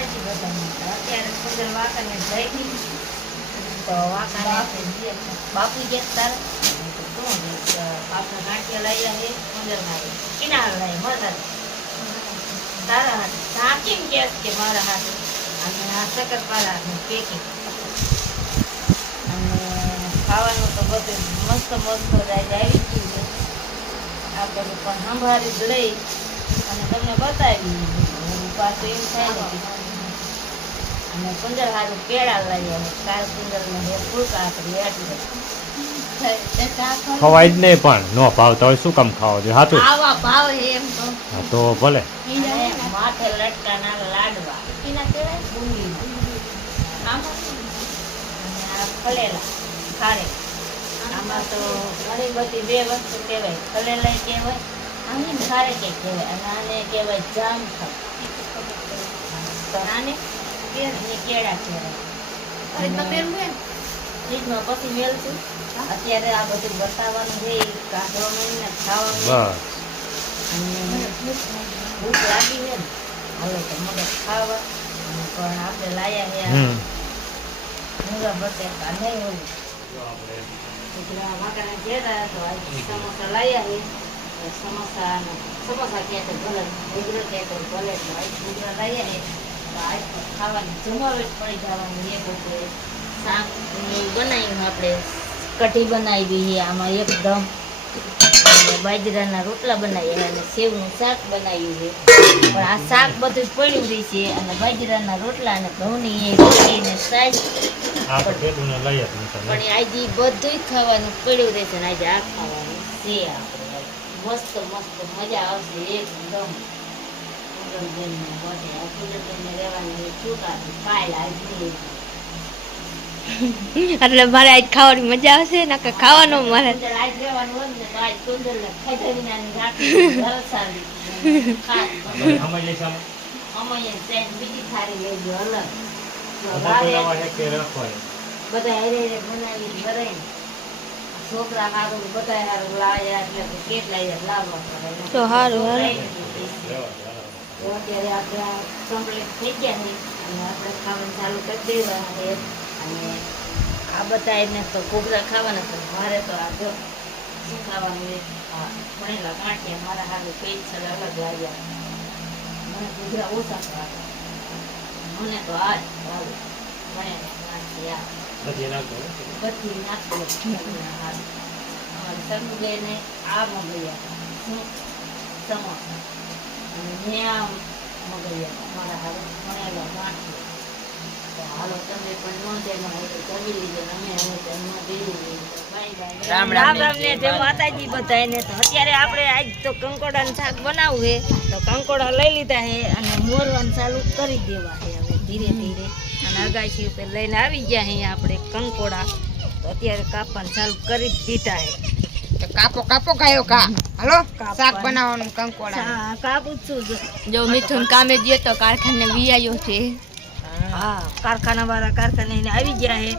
અત્યારે સુંદર વાંકાને જઈ ગઈ તો વાંકાને બાપુ. ગયા તાર આપણે ગાંઠિયા લઈ આવે સુંદર મારે કિનાર લઈ મદદ તારા હાથ. સાચીમ કેસ કે મારા હાથે? અને આ શક્કરપારા પેકિંગ અને ખાવાનું તો બધું મસ્ત મસ્ત રાઈડ આવી ગયું છે. આ પણ સંભાળી જ લઈ. અને તમને બતાવી હું પાછું એમ થાય અને કુંદર કેળા પેડા લઈ આવે કાલ કુંદર ને હે ફૂલકા આપણે એટલી ખવાય જ નહીં પણ નો ભાવ તો શું કામ ખાવા જોઈએ? સાચું આવા ભાવ એમ તો. તો ભલે. માથે લટકાના લાડવા. એના કહેવાય આ ફલેલા ખારે. આમાં તો ઘણી બધી બે વસ્તુ કહેવાય. ફલેલા કહેવાય આને ખારે કે કહેવાય. અને આને કહેવાય જામ ખાવ તો આને કેળા કહેવાય હે ફ્રીજમાં પછી અત્યારે આ બધું બતાવવાનું છે કાઢવાનું ને ખાવાનું. ભૂખ લાગી છે ને હવે તો મગજ ખાવા. પણ આપણે લાયા હે મૂંગા બટેકા નહીં હોય. કુતરા વાંકડા ઘેરા તો આજ સમોસા લાયા હે સમોસા સમોસા તો ભલે ગુજરાત કહે તો ભલે ગુજરાત લાયા તો ખાવાની જમાવટ પડી જવાની એ બપોરે શાક બનાવ્યું આપણે. કઢી બનાવી છે આમાં એકદમ. બાજરાના રોટલા બનાવ્યા અને સેવનું શાક બનાવ્યું છે. પણ આ શાક બધું પડ્યું રહી છે અને બાજરાના રોટલા અને ઘઉંની એ સાઈઝ આપણે પેલું ને લઈ જ નહીં પણ આજે બધું ખાવાનું પડ્યું રહેશે અને આજે આ ખાવાનું છે આપણે. મસ્ત મસ્ત મજા આવશે એકદમ. કુંદરબેનને બધે આ કુંદરબેનને રહેવાની છૂટ આપી કાલ આજની એટલે મારે આજ ખાવાની મજા આવશે, ને કે ખાવાનો મારે. રહેવાનું તો સારું હારે. તો. તો અત્યારે આપણે કમ્પ્લીટ થઈ ગયા છે. અને આપણે ખાવાનું ચાલુ કરી દેવા છે. અને આ બધા એને તો ઘૂઘરા ખાવાના છે. મારે તો આ જો શું ખાવાનું છે? ભણેલા ગાંઠિયા મારા હારું કઈ છે અલગ લાગ્યા મને ઘૂઘરા ઓછા ખાવા મને તો આ જ ભાવે. ભણેલા ગાંઠિયા બધી નાખો. બધી નાખી ઘૂઘરા અમારે સરગુબેને આ મગૈયા શું? સમોસા. અને આ મગૈયા મારા હારું ભણેલા ગાંઠિયા હાલો તમે પણ ન હોય તો અમે હવે. રામ રામ. ને જય માતાજી અત્યારે આપણે આજ તો કંકોડાનું શાક બનાવવું હે તો કંકોડા લઈ લીધા હે અને મોરવાનું ચાલુ કરી દેવા છે હવે ધીરે ધીરે. અને અગાશી ઉપર લઈને આવી ગયા હે આપણે કંકોડા. તો અત્યારે કાપવાનું ચાલુ કરી જ દીધા છે. તો કાપો કાપો કાયો કા હાલો શાક બનાવવાનું કંકોડા કાપું છું. જો. મિથુન કામે ગયો તો કારખાને વિયાયો છે. હા કારખાના વાળા કારખાને આવી ગયા છે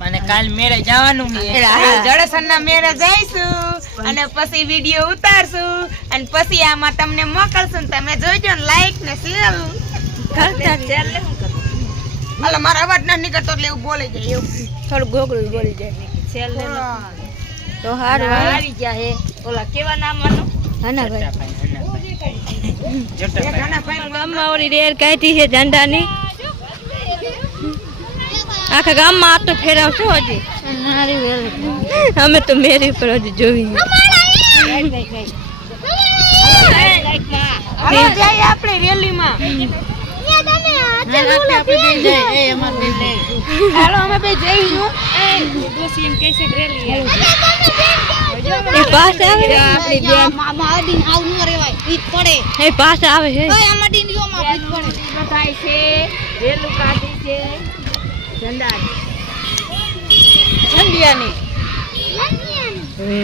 મને કાલ મેળે જવાનું છે. હા. જડસન ના મેળે જઈશું. અને પછી વીડિયો ઉતારશું. અને પછી આમાં તમને મોકલશું. ને તમે જોઈજો ને લાઈક ને શેર મારો અવાજ ના નીકળતો એટલે એવું બોલી જાય એવું. થોડું ગોગળું બોલી જાય. છેલ્લે તો હારું. આવી ગયા છે ઓલા કેવા નામ આનું હાના ભાઈ એ ઘણા ભાઈ ગામમાં ઓલી રેર કાઢી છે ઝંડાની આખા ગામમાં આ તો ફેરવશું હજી અમે તો મેરી પર હજી જોવી આપણે રેલીમાં હાલો અમે બે જઈશું. એ પાસે આવે. છે આપણી બેન એ પાસે આવે છે થાય છે રેલું કાઢી છે ઝંડા ઠંડિયાની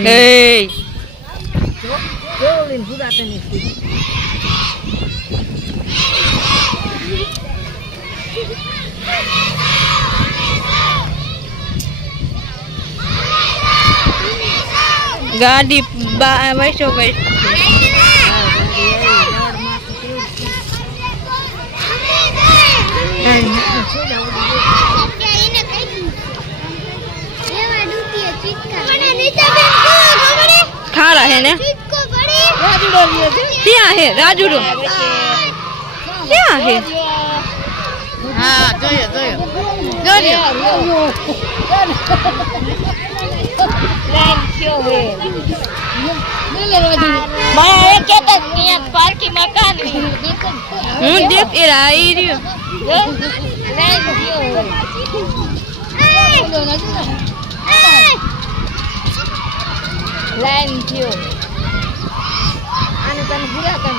એ જોઈને ભૂરા તને. गाड़ी बैठो बैठ खा रहा है ना राजू क्या है राजू क्या है હા જોયો જોયો જોયો હું દેખ એ રાઈ રહ્યો. લાઈન થયો. આને તને ભૂલા કામ